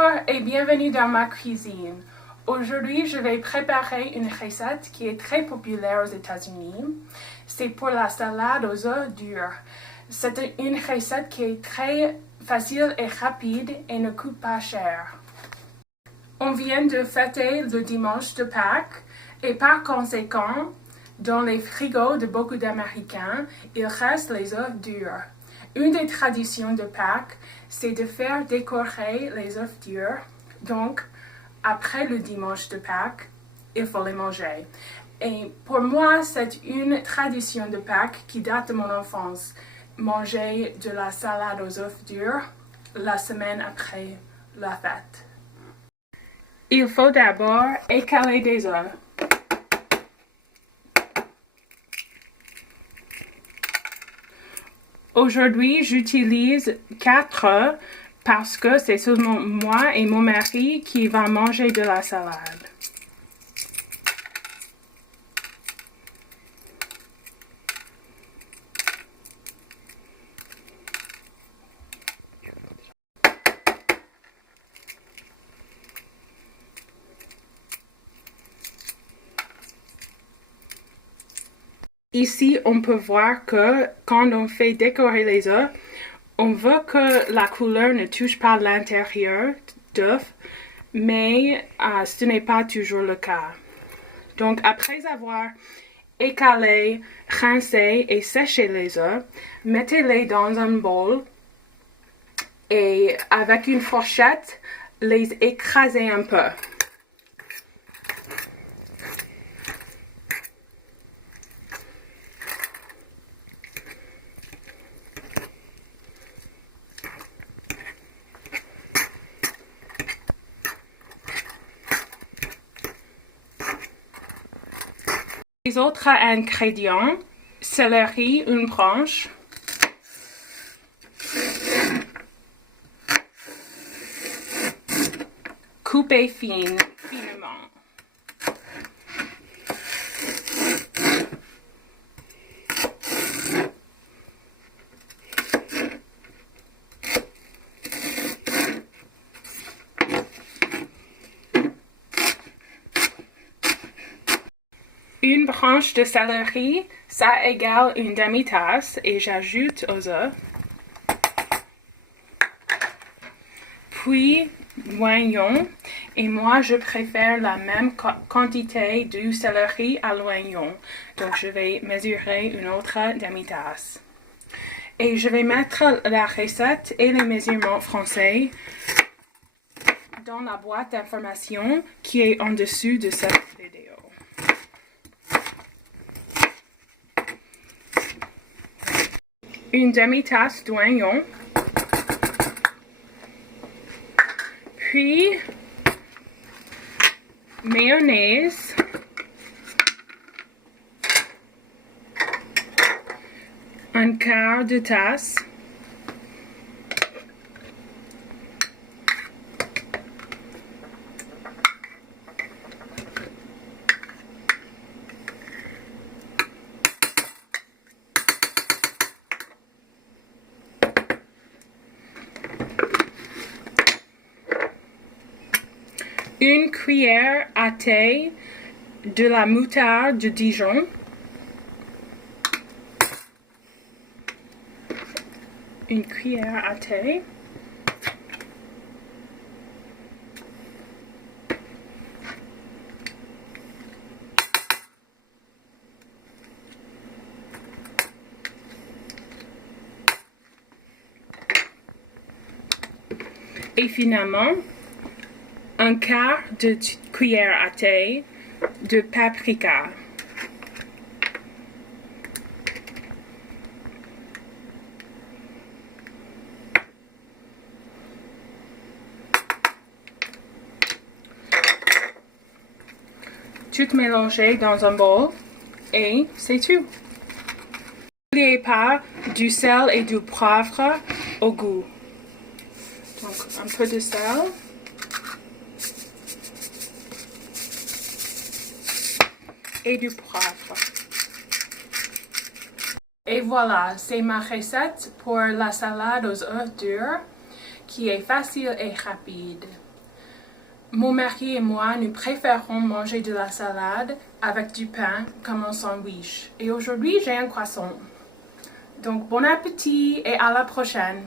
Bonjour et bienvenue dans ma cuisine. Aujourd'hui, je vais préparer une recette qui est très populaire aux États-Unis. C'est pour la salade aux œufs durs. C'est une recette qui est très facile et rapide et ne coûte pas cher. On vient de fêter le dimanche de Pâques et par conséquent, dans les frigos de beaucoup d'Américains, il reste les œufs durs. Une des traditions de Pâques, c'est de faire décorer les œufs durs. Donc, après le dimanche de Pâques, il faut les manger. Et pour moi, c'est une tradition de Pâques qui date de mon enfance. Manger de la salade aux œufs durs la semaine après la fête. Il faut d'abord écaler des œufs. Aujourd'hui, j'utilise 4 œufs parce que c'est seulement moi et mon mari qui va manger de la salade. Ici, on peut voir que quand on fait décorer les œufs, on veut que la couleur ne touche pas l'intérieur d'œuf, mais ce n'est pas toujours le cas. Donc, après avoir écalé, rincé et séché les œufs, mettez-les dans un bol et avec une fourchette, les écrasez un peu. Les autres ingrédients, céleri, une branche, coupée finement. Une branche de céleri, ça égale une demi-tasse et j'ajoute aux œufs. Puis l'oignon, et moi je préfère la même quantité du céleri à l'oignon. Donc je vais mesurer une autre demi-tasse. Et je vais mettre la recette et les mesurements français dans la boîte d'information qui est en dessous de cette vidéo. Une demi-tasse d'oignon, puis mayonnaise, un quart de tasse, une cuillère à thé de la moutarde de Dijon, une cuillère à thé, et finalement un quart de cuillère à thé de paprika. Tout mélanger dans un bol et c'est tout. N'oubliez pas du sel et du poivre au goût. Donc un peu de sel. Et du poivre. Et voilà, c'est ma recette pour la salade aux œufs durs qui est facile et rapide. Mon mari et moi, nous préférons manger de la salade avec du pain comme un sandwich. Et aujourd'hui, j'ai un croissant. Donc, bon appétit et à la prochaine.